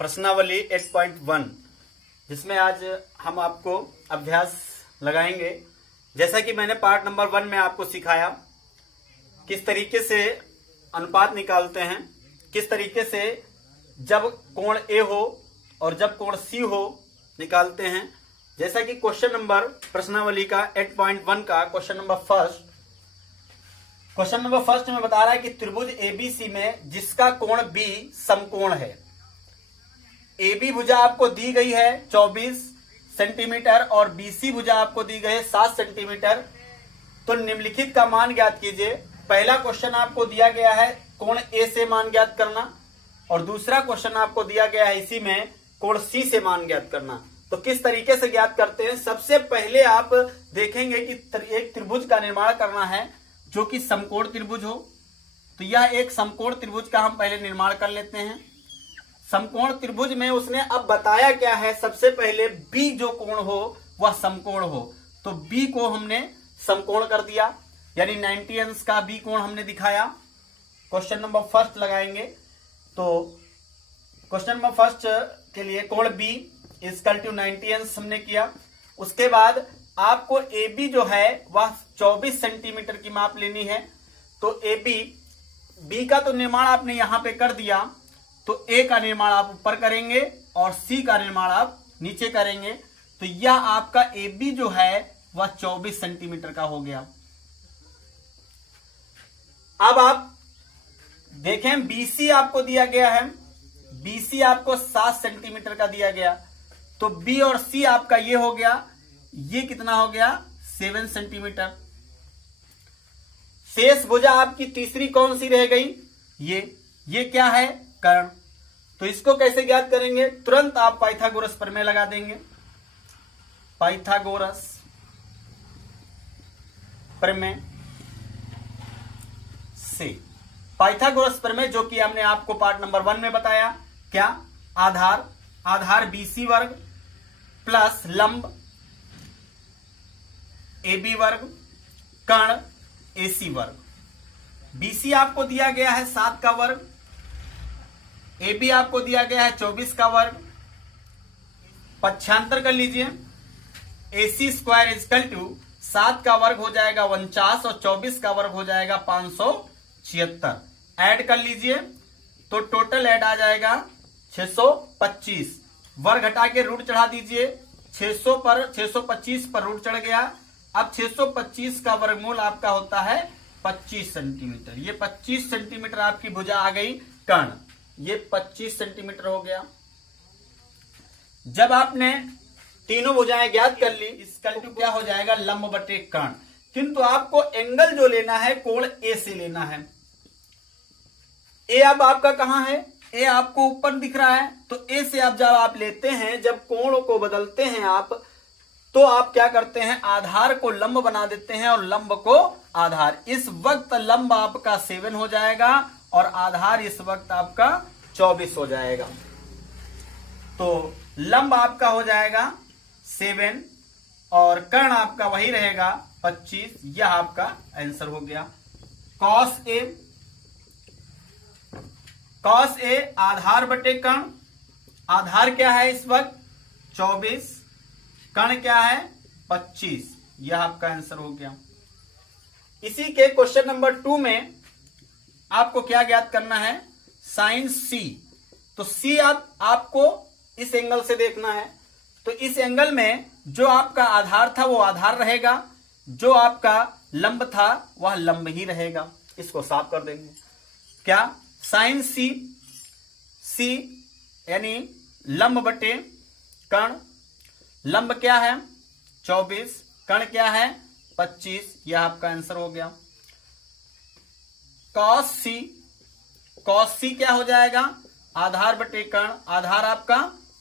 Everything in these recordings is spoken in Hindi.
प्रश्नावली 8.1 जिसमें आज हम आपको अभ्यास लगाएंगे। जैसा कि मैंने पार्ट नंबर 1 में आपको सिखाया किस तरीके से अनुपात निकालते हैं, किस तरीके से जब कोण ए हो और जब कोण सी हो निकालते हैं। जैसा कि क्वेश्चन नंबर प्रश्नावली का 8.1 का क्वेश्चन नंबर फर्स्ट में बता रहा है कि त्रिभुज एबीसी में जिसका कोण बी समकोण है। AB भुजा आपको दी गई है 24 सेंटीमीटर और BC भुजा आपको दी गई है 7 सेंटीमीटर। तो निम्नलिखित का मान ज्ञात कीजिए। पहला क्वेश्चन आपको दिया गया है कोण A से मान ज्ञात करना और दूसरा क्वेश्चन आपको दिया गया है इसी में कोण C से मान ज्ञात करना। तो किस तरीके से ज्ञात करते हैं, सबसे पहले आप देखेंगे कि एक त्रिभुज का निर्माण करना है जो कि समकोण त्रिभुज हो। तो यह एक समकोण त्रिभुज का हम पहले निर्माण कर लेते हैं। समकोण त्रिभुज में उसने अब बताया क्या है, सबसे पहले बी जो कोण हो वह समकोण हो। तो बी को हमने समकोण कर दिया, यानी 90 अंश का बी कोण हमने दिखाया। क्वेश्चन नंबर फर्स्ट लगाएंगे। तो क्वेश्चन नंबर फर्स्ट के लिए कोण बी इक्वल टू 90 अंश हमने किया। उसके बाद आपको ए बी जो है वह 24 सेंटीमीटर की माप लेनी है। तो ए बी का तो निर्माण आपने यहां पे कर दिया, तो ए का निर्माण आप ऊपर करेंगे और सी का निर्माण आप नीचे करेंगे। तो यह आपका ए बी जो है वह 24 सेंटीमीटर का हो गया। अब आप देखें बीसी आपको दिया गया है, बीसी आपको 7 सेंटीमीटर का दिया गया। तो बी और सी आपका ये हो गया, ये कितना हो गया 7 सेंटीमीटर। शेष भुजा आपकी तीसरी कौन सी रह गई, ये क्या है कर्ण। तो इसको कैसे ज्ञात करेंगे, तुरंत आप पाइथागोरस प्रमेय लगा देंगे। पाइथागोरस प्रमेय से पाइथागोरस प्रमेय जो कि हमने आपको पार्ट नंबर 1 में बताया, क्या आधार बीसी वर्ग प्लस लंब AB वर्ग कर्ण AC वर्ग। BC आपको दिया गया है 7 का वर्ग, AB आपको दिया गया है 24 का वर्ग। पक्षांतर कर लीजिए, AC स्क्वायर इक्वल टू 7 का वर्ग हो जाएगा 49 और 24 का वर्ग हो जाएगा 576। ऐड कर लीजिए तो टोटल ऐड आ जाएगा 625। वर्ग हटा के रूट चढ़ा दीजिए, 625 पर रूट चढ़ गया। अब 625 का वर्गमूल आपका होता है 25 सेंटीमीटर। ये 25 सेंटीमीटर आपकी भुजा आ गई कर्ण, ये 25 सेंटीमीटर हो गया। जब आपने तीनों भुजाएं ज्ञात कर ली, इसका तो क्या हो जाएगा लंब बटे कर्ण। किंतु आपको एंगल जो लेना है कोण ए से लेना है। ए अब आपका कहां है, ए आपको ऊपर दिख रहा है। तो ए से अब जब आप लेते हैं, जब कोण को बदलते हैं आप, तो आप क्या करते हैं आधार को लंब बना देते हैं और लंब को आधार। इस वक्त लंब आपका 7 हो जाएगा और आधार इस वक्त आपका 24 हो जाएगा। तो लंब आपका हो जाएगा 7 और कर्ण आपका वही रहेगा 25। यह आपका आंसर हो गया। कॉस ए आधार बटे कर्ण। आधार क्या है इस वक्त 24, कर्ण क्या है 25। यह आपका आंसर हो गया। इसी के क्वेश्चन नंबर 2 में आपको क्या ज्ञात करना है, साइन सी। तो सी आपको इस एंगल से देखना है। तो इस एंगल में जो आपका आधार था वो आधार रहेगा, जो आपका लंब था वह लंब ही रहेगा। इसको साफ कर देंगे। क्या साइन सी यानी लंब बटे कर्ण। लंब क्या है 24, कर्ण क्या है 25। यह आपका आंसर हो गया। कॉस सी क्या हो जाएगा आधार बटे कर्ण। आधार आपका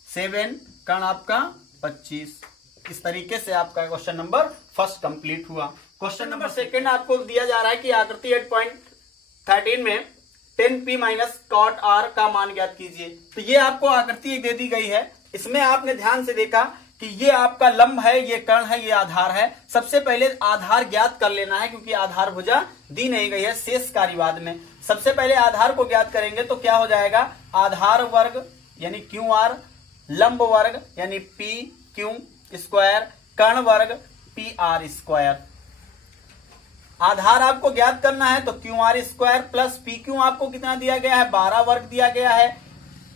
7, कर्ण आपका 25। इस तरीके से आपका क्वेश्चन नंबर फर्स्ट कंप्लीट हुआ। क्वेश्चन नंबर सेकंड आपको दिया जा रहा है कि आकृति 8.13 में 10p माइनस कॉट r का मान ज्ञात कीजिए। तो ये आपको आकृति दे दी गई है। इसमें आपने ध्यान से देखा कि ये आपका लंब है, ये कर्ण है, ये आधार है। सबसे पहले आधार ज्ञात कर लेना है क्योंकि आधार भुजा दी नहीं गई है शेष कार्यवाद में। सबसे पहले आधार को ज्ञात करेंगे तो क्या हो जाएगा आधार वर्ग यानी क्यू आर, लंब वर्ग यानी पी क्यू स्क्वायर, कर्ण वर्ग पी आर स्क्वायर। आधार आपको ज्ञात करना है तो Q R square plus P Q आपको कितना दिया गया है, 12 वर्ग दिया गया है।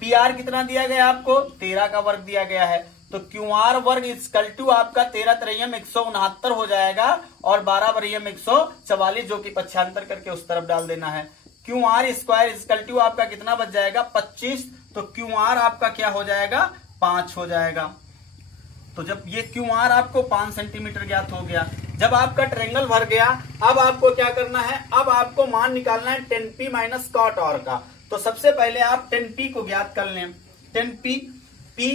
पी आर कितना दिया गया आपको, 13 का वर्ग दिया गया है। तो क्यू आर वर्ग इक्वल टू आपका 13 त्रियम 169 हो जाएगा और 12 बरियम 144, जो कि पक्षांतर करके उस तरफ डाल देना है। Q R square equal to आपका कितना बच जाएगा, 25। तो क्यू आर आपका क्या हो जाएगा, 5 हो जाएगा। तो जब ये क्यू आर आपको 5 सेंटीमीटर ज्ञात हो गया, जब आपका ट्रायंगल भर गया, अब आपको क्या करना है, अब आपको मान निकालना है 10p माइनस कॉट आर का। तो सबसे पहले आप 10p को ज्ञात कर लें। 10p p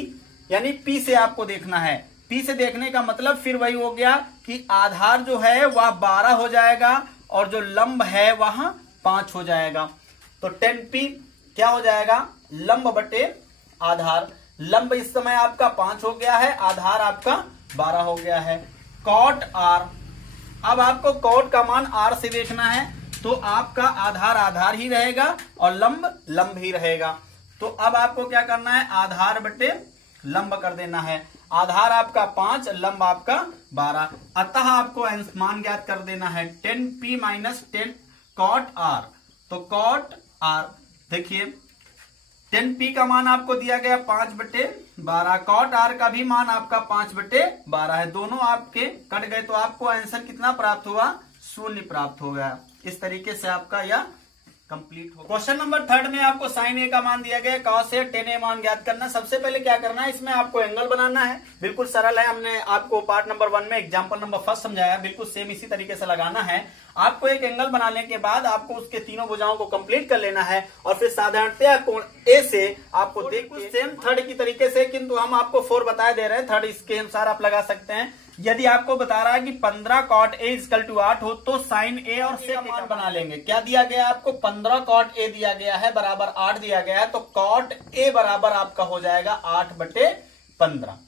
यानी p से आपको देखना है। p से देखने का मतलब फिर वही हो गया कि आधार जो है वह 12 हो जाएगा और जो लंब है वह 5 हो जाएगा। तो 10p क्या हो जाएगा, लंब बटे आधार। लंब इस समय आपका 5 हो गया है, आधार आपका 12 हो गया है। कॉट आर, अब आपको कॉट का मान आर से देखना है, तो आपका आधार आधार ही रहेगा और लंब लंब ही रहेगा। तो अब आपको क्या करना है, आधार बटे लंब कर देना है। आधार आपका 5, लंब आपका 12, अतः आपको मान ज्ञात कर देना है 10p माइनस 10 कॉट आर। तो कॉट आर देखिए 10p का मान आपको दिया गया 5/12, कॉट आर का भी मान आपका 5/12 है। दोनों आपके कट गए तो आपको आंसर कितना प्राप्त हुआ, 0 प्राप्त हो गया। इस तरीके से आपका यह कंप्लीट हो। क्वेश्चन नंबर 3 में आपको साइन ए का मान दिया गया, कॉस ए, tan ए मान ज्ञात करना। सबसे पहले क्या करना है, इसमें आपको एंगल बनाना है। बिल्कुल सरल है, हमने आपको पार्ट नंबर 1 में एग्जांपल नंबर 1 समझाया, बिल्कुल सेम इसी तरीके से लगाना है। आपको एक एंगल बनाने के बाद आपको उसके तीनों भुजाओं को कंप्लीट कर लेना है और फिर साधारणतया कोण ए से आपको देख सेम थर्ड की तरीके से, किंतु हम आपको 4 बताए दे रहे हैं, थर्ड इसके अनुसार आप लगा सकते हैं। यदि आपको बता रहा है कि 15 कॉट ए इक्वल टू 8 हो तो साइन ए और से मान बना लेंगे। क्या दिया गया आपको, 15 कॉट ए दिया गया है बराबर 8 दिया गया है, तो कॉट ए बराबर आपका हो जाएगा 8/15।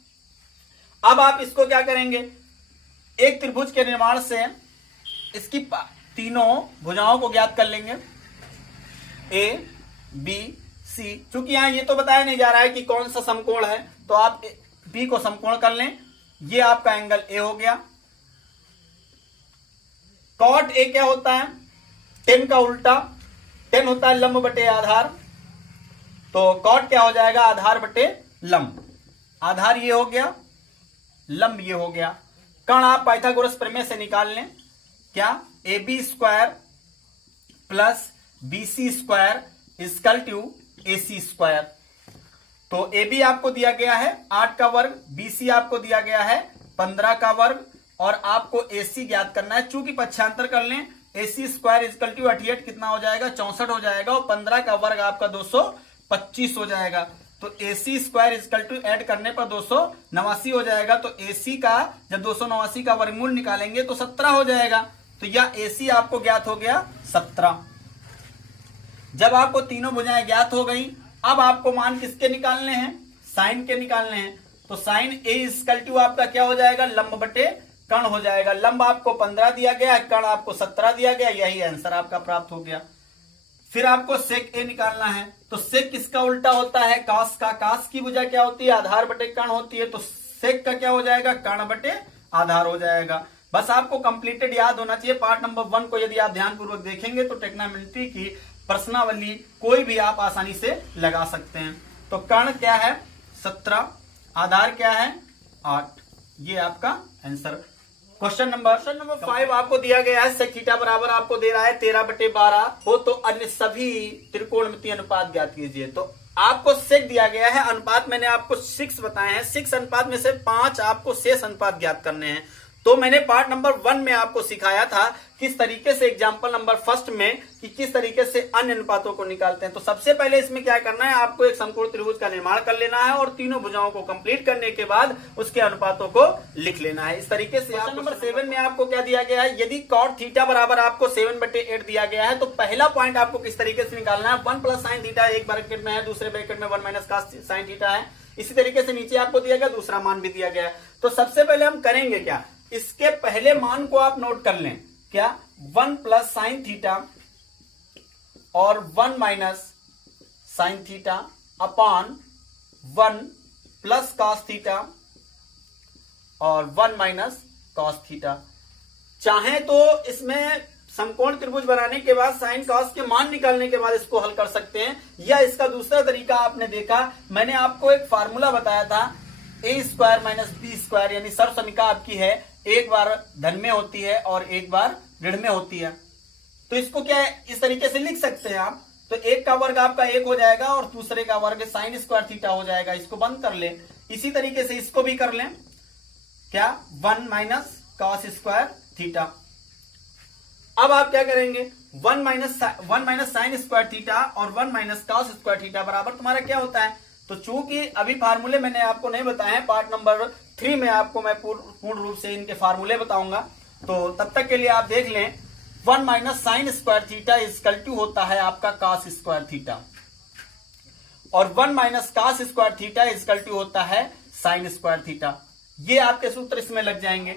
अब आप इसको क्या करेंगे, एक त्रिभुज के निर्माण से इसकी तीनों भुजाओं को ज्ञात कर लेंगे, ए बी सी। चूंकि यहां ये तो बताया नहीं जा रहा है कि कौन सा समकोण है, तो आप बी को समकोण कर लें। ये आपका एंगल ए हो गया। कॉट ए क्या होता है, 10 का उल्टा, 10 होता है लंब बटे आधार। तो कॉट क्या हो जाएगा, आधार बटे लंब। आधार ये हो गया, लंब ये हो गया। कर्ण आप पाइथागोरस प्रमेय से निकाल लें। क्या, A B square plus B C square equal to A C square. तो ए बी आपको दिया गया है 8 का वर्ग, बी सी आपको दिया गया है 15 का वर्ग और आपको ए सी ज्ञात करना है। चूंकि पक्षांतर कर लें, ए सी स्क्वायर इक्वल टू 88 कितना हो जाएगा, 64 हो जाएगा और 15 का वर्ग आपका 225 हो जाएगा। तो ए C square equal to add करने पर 289 हो जाएगा। तो ए सी का जब 289 का वर्गमूल निकालेंगे तो 17 हो जाएगा। तो यह ए सी आपको ज्ञात हो गया 17। जब आपको तीनों भुजाएं ज्ञात हो गई, अब आपको मान किसके निकालने हैं, साइन के निकालने हैं। तो साइन ए इक्वल टू आपका क्या हो जाएगा, लंब बटे कर्ण हो जाएगा। लंब आपको 15 दिया गया है, कर्ण आपको 17 दिया गया, यही आंसर आपका प्राप्त हो गया। फिर आपको सेक ए निकालना है। तो सेक किसका उल्टा होता है, कास का। कास की भुजा क्या होती है, आधार बटे कर्ण होती है। तो सेक का क्या हो जाएगा, कर्ण बटे आधार हो जाएगा। बस आपको कंप्लीटेड याद होना चाहिए। पार्ट नंबर 1 को यदि आप ध्यानपूर्वक देखेंगे तो ट्रिग्नोमेट्री की प्रश्नावली कोई भी आप आसानी से लगा सकते हैं। तो कर्ण क्या है 17, आधार क्या है 8, ये आपका आंसर। क्वेश्चन नंबर 5 आपको दिया गया है, सेक थीटा बराबर आपको दे रहा है 13/12 हो तो अन्य सभी त्रिकोणमितीय अनुपात ज्ञात कीजिए। तो आपको सेक दिया गया है, अनुपात मैंने आपको 6 बताए हैं। 6 अनुपात में से 5 आपको शेष अनुपात ज्ञात करने हैं। तो मैंने पार्ट नंबर 1 में आपको सिखाया था किस तरीके से एग्जाम्पल नंबर 1 में कि किस तरीके से अन्य अनुपातों को निकालते हैं। तो सबसे पहले इसमें क्या करना है, आपको एक समकोण त्रिभुज का निर्माण कर लेना है और तीनों भुजाओं को कंप्लीट करने के बाद उसके अनुपातों को लिख लेना है। इस तरीके से क्वेश्चन नंबर 7 में आपको क्या दिया गया है, यदि कॉट थीटा बराबर आपको 7/8 दिया गया है तो पहला पॉइंट आपको किस तरीके से निकालना है, 1 प्लस साइन थीटा एक ब्रैकेट में है, दूसरे ब्रैकेट में 1 माइनस कॉस साइन थीटा है। इसी तरीके से नीचे आपको दिया गया, दूसरा मान भी दिया गया। तो सबसे पहले हम करेंगे क्या, इसके पहले मान को आप नोट कर लें। क्या, 1 प्लस साइन थीटा और 1 minus sine theta upon 1 plus cos theta और 1 माइनस कॉस थीटा। चाहे तो इसमें समकोण त्रिभुज बनाने के बाद साइन कॉस के मान निकालने के बाद इसको हल कर सकते हैं, या इसका दूसरा तरीका आपने देखा, मैंने आपको एक फार्मूला बताया था ए स्क्वायर माइनस बी स्क्वायर, यानी सर्व समीकरण आपकी है एक बार धन में होती है और एक बार ऋण में होती है। तो इसको क्या है, इस तरीके से लिख सकते हैं आप। तो एक का वर्ग आपका एक हो जाएगा और दूसरे का वर्ग साइन स्क्वायर थीटा हो जाएगा। इसको बंद कर ले। इसी तरीके से इसको भी कर लें, क्या 1 माइनस कॉस स्क्वायर थीटा। अब आप क्या करेंगे, 1 माइनस साइन स्क्वायर थीटा और 1 माइनस कॉस स्क्वायर थीटा बराबर तुम्हारा क्या होता है। तो चूंकि अभी फार्मूले मैंने आपको नहीं बताए हैं, पार्ट नंबर 3 में आपको मैं पूर्ण रूप से इनके फार्मूले बताऊंगा, तो तब तक के लिए आप देख लें। 1 minus sine square theta equal to होता है आपका कॉस स्क्वायर थीटा, और 1 minus cos square theta equal to होता है साइन स्क्वायर थीटा। ये आपके सूत्र इसमें लग जाएंगे।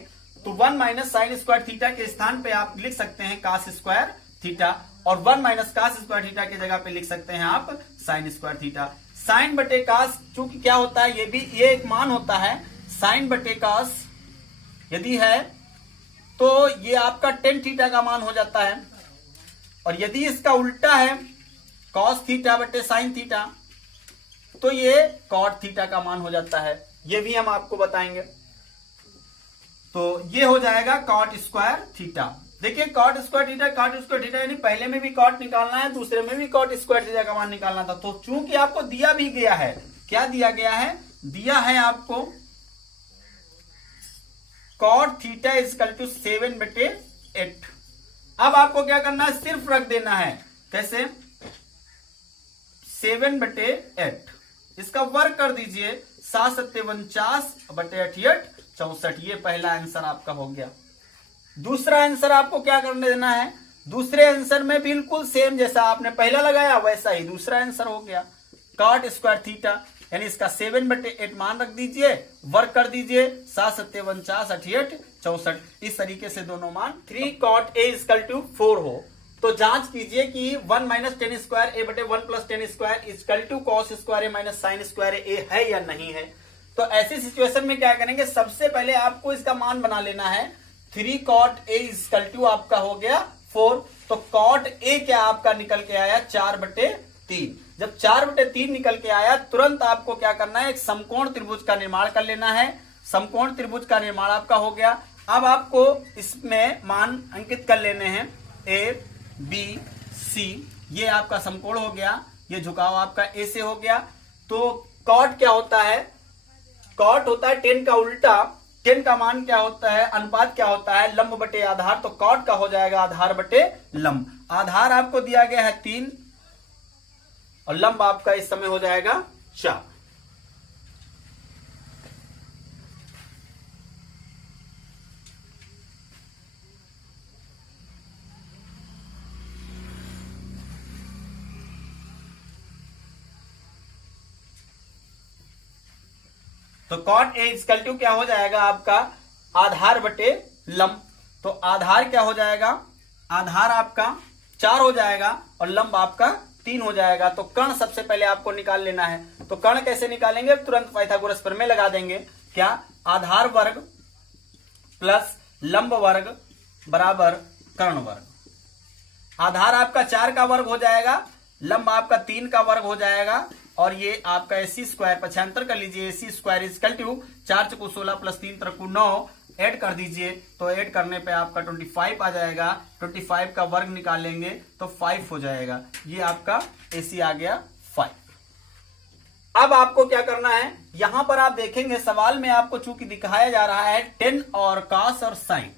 तो 1 माइनस साइन स्क्वायर थीटा के स्थान पे आप लिख सकते हैं कॉस स्क्वायर थीटा, और 1 माइनस कॉस स्क्वायर थीटा की जगह पे लिख सकते हैं आप साइन स्क्वायर थीटा। साइन बटे कॉस चूंकि क्या होता है, ये एक मान होता है, साइन बटे कॉस यदि है तो ये आपका टेन थीटा का मान हो जाता है, और यदि इसका उल्टा है कॉस थीटा बटे साइन थीटा तो ये कॉट थीटा का मान हो जाता है। ये भी हम आपको बताएंगे। तो ये हो जाएगा कॉट स्क्वायर थीटा। देखिए कॉट स्क्वायर थीटा यानी पहले में भी कॉट निकालना है, दूसरे में भी कॉट स्क्वायर थीटा का मान निकालना था। तो चूंकि आपको दिया भी गया है, क्या दिया गया है, दिया है आपको कॉट थीटा इक्वल टू 7/8। अब आपको क्या करना है, सिर्फ रख देना है। कैसे, 7/8 इसका वर्ग कर दीजिए, 7 सत्ते 49 बटे 88 64। ये पहला आंसर आपका हो गया। दूसरा आंसर आपको क्या करने देना है, दूसरे आंसर में बिल्कुल सेम जैसा आपने पहला लगाया वैसा ही दूसरा आंसर हो गया कॉट स्क्वायर थीटा, यानी इसका 7/8 मान रख दीजिए, वर्ग कर दीजिए, 7 सत्ते 49 88 64। इस तरीके से दोनों मान 3 कॉट ए इक्वल टू 4 हो। तो जांच कीजिए कि 1 माइनस टेन स्क्वायर ए बटे 1 plus ten square equal to cos square A minus sine square A है या नहीं है। तो ऐसी सिचुएशन में क्या करेंगे, सबसे पहले आपको इसका मान बना लेना है। 3 कॉट ए इक्वल टू आपका हो गया 4। तो कॉट ए क्या आपका निकल के आया 4/3। जब 4/3 निकल के आया, तुरंत आपको क्या करना है, एक समकोण त्रिभुज का निर्माण कर लेना है। समकोण त्रिभुज का निर्माण आपका हो गया। अब आपको इसमें मान अंकित कर लेने हैं, ए बी सी, ये आपका समकोण हो गया। ये झुकाव आपका ए से हो गया। तो कॉट क्या होता है, कॉट होता है 10 का उल्टा। 10 का मान क्या होता है, अनुपात क्या होता है, लंब बटे आधार। तो कॉट का हो जाएगा आधार बटे लंब। आधार आपको दिया गया है 3 और लंब आपका इस समय हो जाएगा 4। तो कॉट ए इक्वल टू क्या हो जाएगा आपका आधार बटे लंब। तो आधार क्या हो जाएगा, आधार आपका 4 हो जाएगा और लंब आपका 3 हो जाएगा। तो कर्ण सबसे पहले आपको निकाल लेना है। तो कर्ण कैसे निकालेंगे, तुरंत पाइथागोरस प्रमेय लगा देंगे। क्या, आधार वर्ग प्लस लंब वर्ग बराबर कर्ण वर्ग। आधार आपका 4 का वर्ग हो जाएगा, लंब आपका 3 का वर्ग हो जाएगा, और ये आपका AC स्क्वायर पक्षांतर कर लीजिए। AC स्क्वायर इक्वल टू 4 चौको 16 प्लस 3 त्रिकु 9 ऐड कर दीजिए। तो ऐड करने पे आपका 25 आ जाएगा। 25 का वर्ग निकालेंगे तो 5 हो जाएगा। ये आपका AC आ गया 5। अब आपको क्या करना है, यहां पर आप देखेंगे सवाल में आपको चूंकि दिखाया जा रहा है 10 और कॉस और साइन।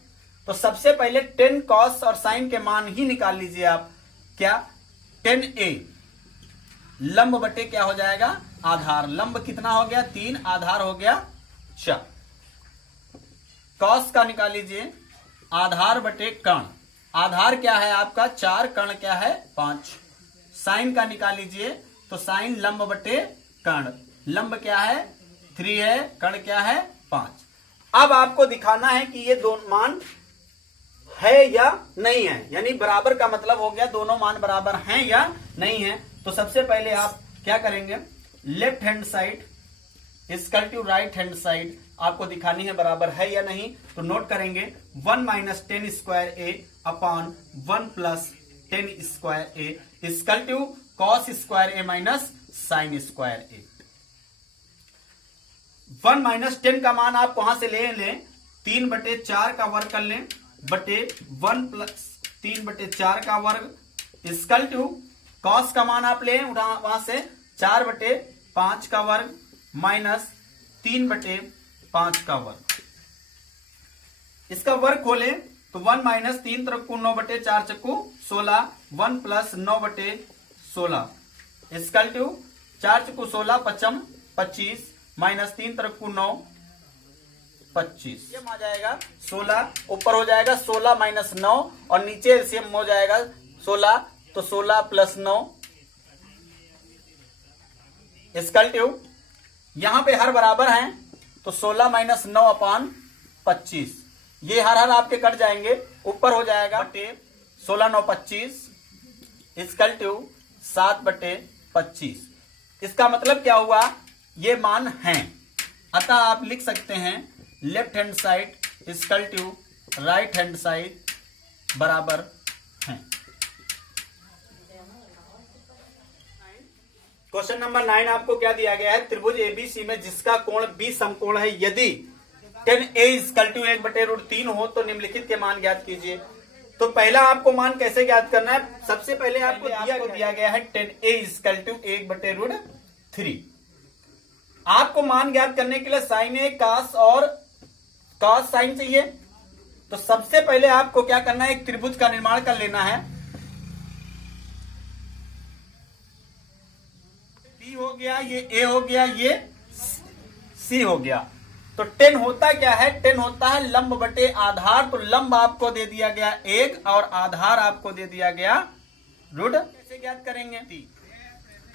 तो सबसे पहले 10 कॉस और साइन के मान ही निकाल लीजिए आप। क्या, 10a लंब बटे क्या हो जाएगा आधार। लंब कितना हो गया 3, आधार हो गया 4। कॉस का निकाल लीजिए, आधार बटे कर्ण। आधार क्या है आपका 4, कर्ण क्या है 5। साइन का निकाल लीजिए, तो साइन लंब बटे कर्ण। लंब क्या है 3 है, कर्ण क्या है 5। अब आपको दिखाना है कि ये दोनों मान है या नहीं है, यानी बराबर का मतलब हो गया दोनों मान बराबर हैं या नहीं है। तो सबसे पहले आप क्या करेंगे, left hand side equal to right hand side आपको दिखानी है बराबर है या नहीं। तो नोट करेंगे 1 minus 10 square A upon 1 plus 10 square A equal to cos square A minus sine square A. 1 minus 10 का मान आप वहां से ले लें 3/4 का वर्ग कर लें बटे 1 प्लस 3/4 का वर्ग इक्वल टू कॉस का मान आप लें वहां से 4/5 का वर्ग माइनस 3/5 का वर्ग। इसका वर्ग खोलें तो 1 माइनस 3 3 9/4 चक्कू 16 1 प्लस 9/16 इक्वल टू 4 चक्कू 16 5 25 माइनस 3 3 9 25। ये आ जाएगा 16 ऊपर हो जाएगा 16 माइनस 9 और नीचे एलसीएम हो जाएगा 16 तो 16 प्लस 9 इक्वल टू यहां पे हर बराबर हैं तो 16 माइनस 9 अपॉन 25। ये हर आपके कट जाएंगे ऊपर हो जाएगा बटे 16 9 25 इक्वल टू 7/25। इसका मतलब क्या हुआ ये मान हैं अतः आप लिख सकते हैं left hand side equal to right hand side बराबर हैं। क्वेश्चन नंबर 9 आपको क्या दिया गया है त्रिभुज एबीसी में जिसका कोण बी समकोण है यदि 10a इक्वल टू 1/√3 हो तो निम्नलिखित के मान ज्ञात कीजिए। तो पहला आपको मान कैसे ज्ञात करना है सबसे पहले आपको दिया गया है 10a इक्वल टू 1/√3। आपको मान ज्ञात करने के लिए साइन ए कास और कास साइन चाहिए। तो सबसे पहले आपको क्या करना है एक त्रिभुज का निर्माण कर लेना है। बी हो गया ये ए हो गया ये सी हो गया। तो 10 होता क्या है 10 होता है लंब बटे आधार। तो लंब आपको दे दिया गया 1 और आधार आपको दे दिया गया √। कैसे ज्ञात करेंगे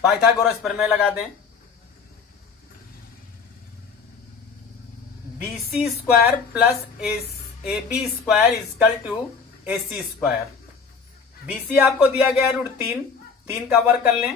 पाइथागोरस प्रमेय लगा दें। BC square plus AB square equal to AC square. BC आपको दिया गया √3 3 का वर्ग कर लें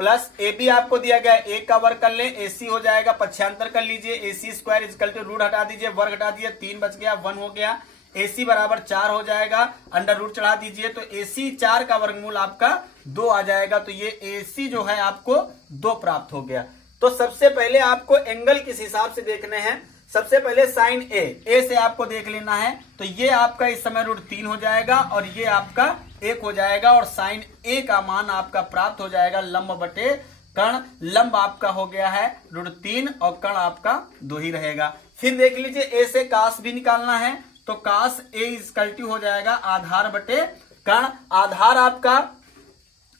प्लस AB आपको दिया गया 1 का वर्ग कर लें AC हो जाएगा पक्षांतर कर लीजिए AC square equal to root हटा दीजिए वर्ग हटा दीजिए 3 बच गया 1 हो गया AC बराबर 4 हो जाएगा अंडर रूट चढ़ा दीजिए तो AC 4 का वर्गमूल आपका 2 आ जाएगा। तो ये AC जो है आपको 2 प्राप्त हो गया। तो सबसे पहले आपको एंगल किस हिसाब से देखने हैं। सबसे पहले साइन ए से आपको देख लेना है तो ये आपका इस समय √3 हो जाएगा और ये आपका 1 हो जाएगा और साइन ए का मान आपका प्राप्त हो जाएगा लंब बटे कर्ण। लंब आपका हो गया है √3 और कर्ण आपका 2 ही रहेगा। फिर देख लीजिए ए से कास भी निकालना है तो कास ए इक्वल टू हो जाएगा आधार बटे कर्ण। आधार आपका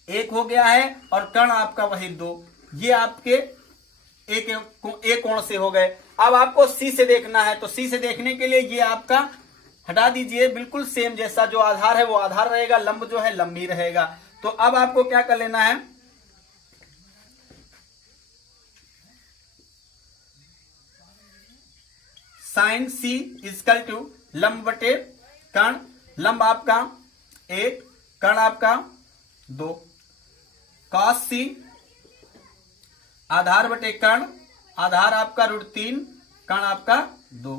1 हो गया है और कर्ण आपका वही 2। ये आपके एक कोण से हो गए। अब आपको सी से देखना है तो सी से देखने के लिए ये आपका हटा दीजिए बिल्कुल सेम जैसा जो आधार है वो आधार रहेगा लंब जो है लंब ही रहेगा। तो अब आपको क्या कर लेना है साइन सी इक्वल टू लंब बटे कर्ण। लंब आपका 1 कर्ण आपका 2 कॉस सी आधार बटे कर्ण आधार आपका √3 कर्ण आपका 2।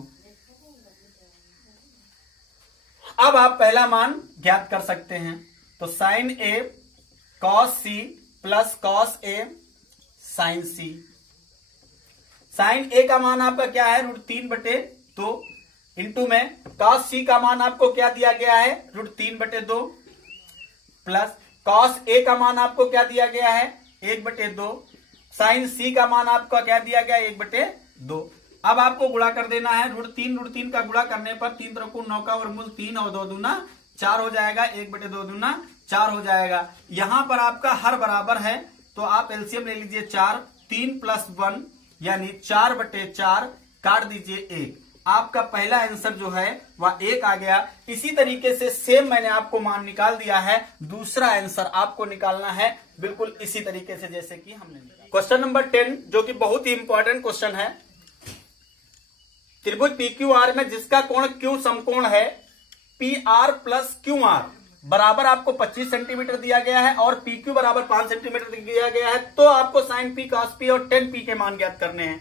अब आप पहला मान ज्ञात कर सकते हैं तो sign A cos C plus cos A sign C. Sign ए का मान आपका क्या है √3/2 इंटू में कॉस सी का मान आपको क्या दिया गया है √3/2 प्लस कॉस ए का मान आपको क्या दिया गया है 1/2 साइन सी का मान आपका क्या दिया गया 1/2। अब आपको गुणा कर देना है √3 का गुणा करने पर 3 3 9 का वर्गमूल 3 और 2 दूना 4 हो जाएगा 1/2 दूना 4 हो जाएगा। यहां पर आपका हर बराबर है तो आप एलसीएम ले लीजिए 4 3 + 1 यानी 4/4 काट दीजिए 1। आपका पहला आंसर जो है वह 1 आ गया। इसी तरीके से सेम मैंने आपको मान निकाल दिया है। दूसरा आंसर आपको निकालना है बिल्कुल इसी तरीके से जैसे कि हमने निकाला। क्वेश्चन नंबर 10 जो कि बहुत ही इंपॉर्टेंट क्वेश्चन है। त्रिभुज PQR में जिसका कोण Q समकोण है PR + QR बराबर आपको 25 सेंटीमीटर दिया गया है और PQ बराबर 5 सेंटीमीटर दिया गया है। तो आपको sin P cos P और tan P के मान ज्ञात करने हैं।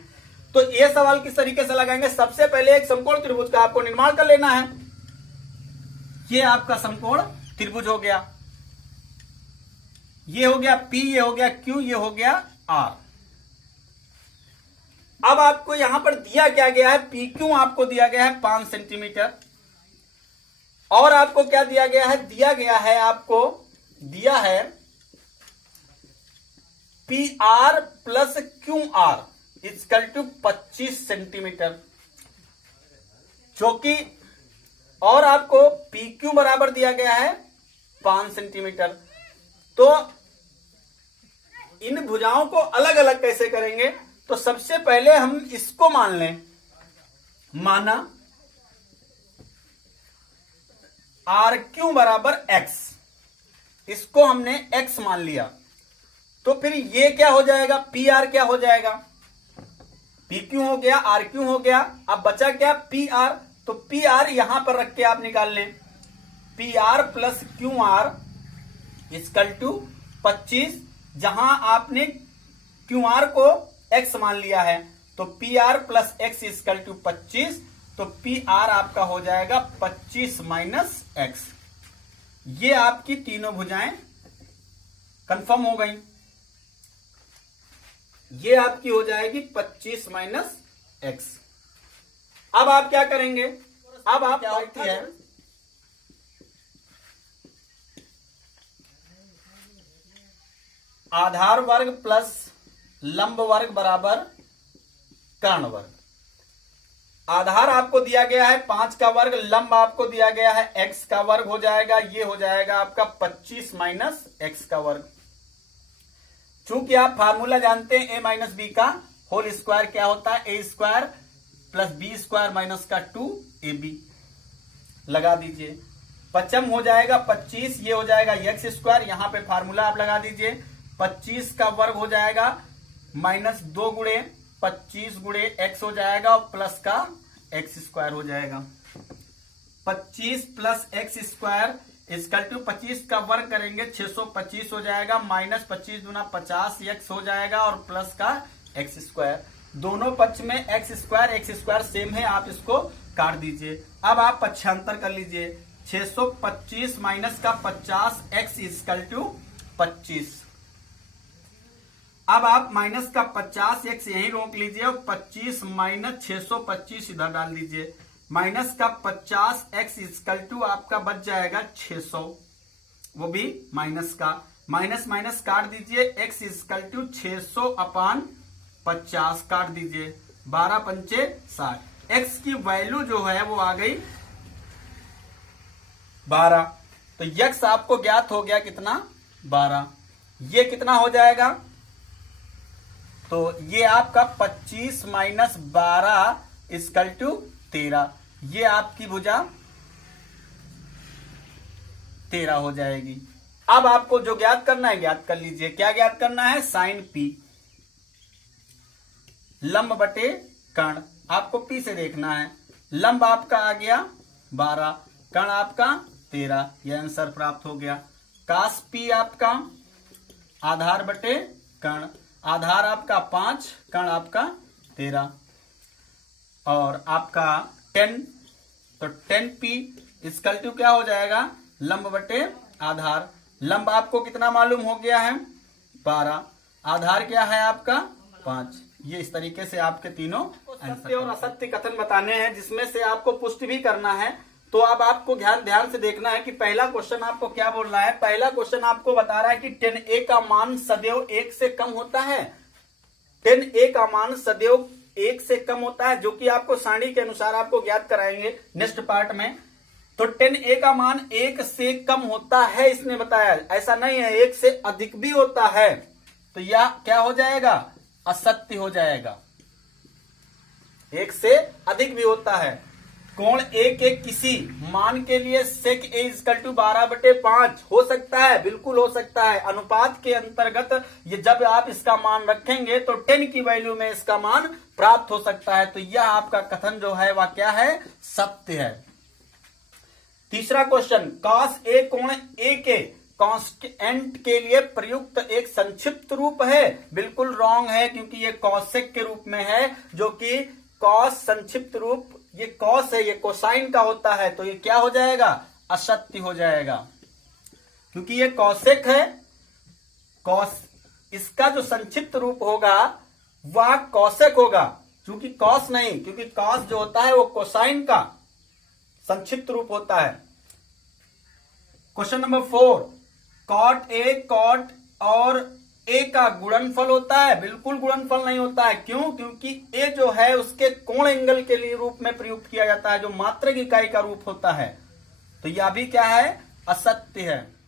तो ये सवाल किस तरीके से लगाएंगे, सबसे पहले एक समकोण त्रिभुज का आपको निर्माण कर लेना है। ये आपका समकोण त्रिभुज हो गया, ये हो गया P, ये हो गया Q, ये हो गया R। अब आपको यहां पर दिया क्या गया है, PQ आपको दिया गया है 5 सेंटीमीटर, और आपको क्या दिया गया है, दिया गया है आपको दिया है PR plus QR equal to 25 centimetre, जो कि और आपको PQ बराबर दिया गया है 5 सेंटीमीटर। तो इन भुजाओं को अलग अलग कैसे करेंगे, तो सबसे पहले हम इसको मान लें, माना RQ बराबर X, इसको हमने X मान लिया, तो फिर ये क्या हो जाएगा, PR क्या हो जाएगा, PQ हो गया, RQ हो गया, अब बचा क्या PR, तो PR यहां पर रख के आप निकाल लें, PR plus QR equal to 25, जहां आपने QR को X मान लिया है, तो PR plus X equal to 25, तो PR आपका हो जाएगा 25 माइनस X। ये आपकी तीनों भुजाएं कंफर्म हो गई, ये आपकी हो जाएगी 25 माइनस X। अब आप क्या करेंगे, अब आप क्या होती है, आधार वर्ग प्लस लंब वर्ग बराबर कर्ण वर्ग। आधार आपको दिया गया है 5 का वर्ग, लंब आपको दिया गया है x का वर्ग हो जाएगा, ये हो जाएगा आपका 25 माइनस x का वर्ग। चूंकि आप फार्मूला जानते हैं a माइनस बी का होल स्क्वायर क्या होता है, a square plus B square minus का 2ab, लगा दीजिए, पचम हो जाएगा 25, ये हो जाएगा x स्क्वायर, यहां पे फार्मूला आप लगा दीजिए, 25 का वर्ग हो जाएगा माइनस 2 गुणे 25 गुणे x हो जाएगा, और प्लस का x स्क्वायर हो जाएगा, 25 plus x square equal to 25 का वर्ग करेंगे 625 हो जाएगा, माइनस 25 दूना 50 x हो जाएगा, और प्लस का x स्क्वायर, दोनों पक्ष में x स्क्वायर सेम है, आप इसको काट दीजिए। अब आप पक्षांतर कर लीजिए, 625 माइनस का 50 x इक्वल टू 25। अब आप माइनस का 50x यहीं रोक लीजिए, और 25 माइनस 625 इधर डाल दीजिए, माइनस का 50x इक्वल टू आपका बच जाएगा 600, वो भी माइनस का, माइनस माइनस काट दीजिए, x इक्वल टू 600 अपान 50 काट दीजिए, 12 पंचे 60, x की वैल्यू जो है वो आ गई 12, तो x आपको ज्ञात हो गया कितना, 12। ये कितना हो जाएगा, तो ये आपका 25 माइनस 12 इक्वल टू 13, ये आपकी भुजा 13 हो जाएगी। अब आपको जो ज्ञात करना है ज्ञात कर लीजिए, क्या ज्ञात करना है, साइन P, लंब बटे कर्ण, आपको P से देखना है, लंब आपका आ गया 12, कर्ण आपका 13, यह आंसर प्राप्त हो गया। कास P आपका आधार बटे कर्ण, आधार आपका 5, कर्ण आपका 13, और आपका 10, तो 10P इक्वल टू क्या हो जाएगा, लंब बटे आधार, लंब आपको कितना मालूम हो गया है 12, आधार क्या है आपका 5। ये इस तरीके से आपके तीनों सत्य और असत्य कथन बताने हैं, जिसमें से आपको पुष्टि भी करना है। तो अब आपको ध्यान से देखना है कि पहला क्वेश्चन आपको क्या बोल रहा है। पहला क्वेश्चन आपको बता रहा है कि 10a का मान सदैव 1 से कम होता है, 10a का मान सदैव 1 से कम होता है, जो कि आपको सारणी के अनुसार आपको ज्ञात कराएंगे नेक्स्ट पार्ट में। तो 10a का मान 1 से कम होता है, इसने बताया, ऐसा नहीं है 1 से अधिक भी होता है, तो यह क्या हो जाएगा, असत्य हो जाएगा, 1 से अधिक भी होता है। कोण ए के किसी मान के लिए सेक ए इक्वल टू 12/5 हो सकता है, बिल्कुल हो सकता है। अनुपात के अंतर्गत ये जब आप इसका मान रखेंगे तो 10 की वैल्यू में इसका मान प्राप्त हो सकता है। तो यह आपका कथन जो है वह क्या है, सत्य है। तीसरा क्वेश्चन, कॉस ए कोण ए के कांस्टेंट के लिए प्रयुक्त एक संक्षिप्त रूप है? बिल्कुल रॉन्ग है, क्योंकि ये कॉसेक के रूप में है, जो कि कॉस संक्षिप्त रूप, ये कॉस है, ये कोसाइन का होता है, तो ये क्या हो जाएगा? असत्य हो जाएगा, क्योंकि ये कॉसेक है। कॉस, इसका जो संक्षिप्त रूप होगा वह कॉसेक होगा, क्योंकि कॉस नहीं, क्योंकि कॉस जो होता है वो कोसाइन का संक्षिप्त रूप होता है। Question number 4, cot A cot और ए का गुणनफल होता है? बिल्कुल गुणनफल नहीं होता है। क्यों? क्योंकि ए जो है उसके कोण एंगल के लिए रूप में प्रयुक्त किया जाता है, जो मात्रक इकाई का रूप होता है, तो यह भी क्या है? असत्य है।